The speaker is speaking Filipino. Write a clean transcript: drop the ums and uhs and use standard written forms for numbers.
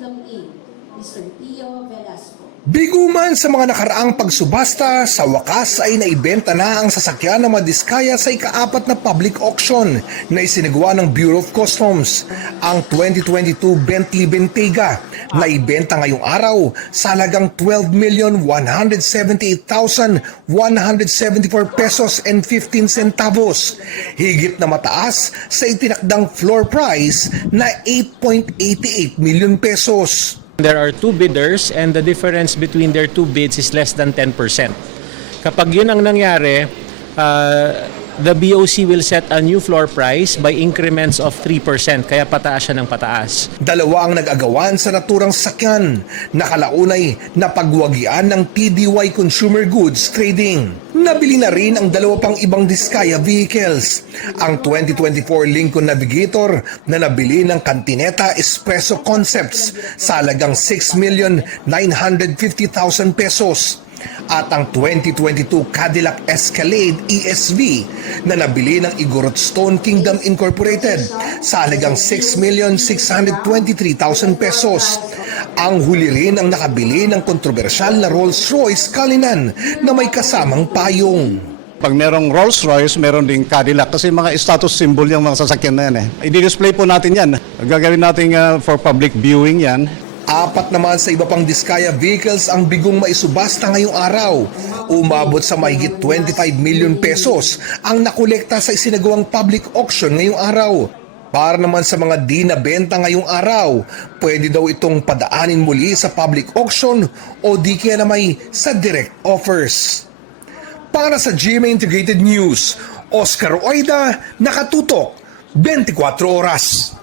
Kingdom Inc., Mr. Pio Velasco. Bigo man sa mga nakaraang pagsubasta, sa wakas ay naibenta na ang sasakyan ng Madiskaya sa ika-4 na public auction na isinagawa ng Bureau of Customs. Ang 2022 Bentley Bentayga na ibenta ngayong araw sa halagang 12,178,174 pesos and 15 centavos. Higit na mataas sa itinakdang floor price na 8.88 million pesos. There are two bidders and the difference between their two bids is less than 10%. Kapag yun ang nangyari, the BOC will set a new floor price by increments of 3%, kaya pataas siya ng pataas. Dalawa ang nag-agawan sa naturang sakyan, nakalaunay na pagwagian ng PDY Consumer Goods Trading. Nabili na rin ang dalawa pang ibang Diskaya vehicles. Ang 2024 Lincoln Navigator na nabili ng Cantineta Espresso Concepts sa halagang 6,950,000 pesos. At ang 2022 Cadillac Escalade ESV na nabili ng Igorot Stone Kingdom Incorporated sa halagang 6,623,000 pesos. Ang huli rin ang nakabili ng kontrobersyal na Rolls-Royce Cullinan na may kasamang payong. Pag merong Rolls-Royce, meron ding Cadillac kasi mga status symbol yung mga sasakyan na yan. I-display po natin yan. Gagawin natin for public viewing yan. Apat naman sa iba pang Diskaya vehicles ang bigong maisubasta ngayong araw. Umabot sa mahigit 25 million pesos ang nakolekta sa isinagawang public auction ngayong araw. Para naman sa mga di nabenta ngayong araw, pwede daw itong padaanin muli sa public auction o di kaya na may sa direct offers. Para sa GMA Integrated News, Oscar Oida, nakatutok 24 oras.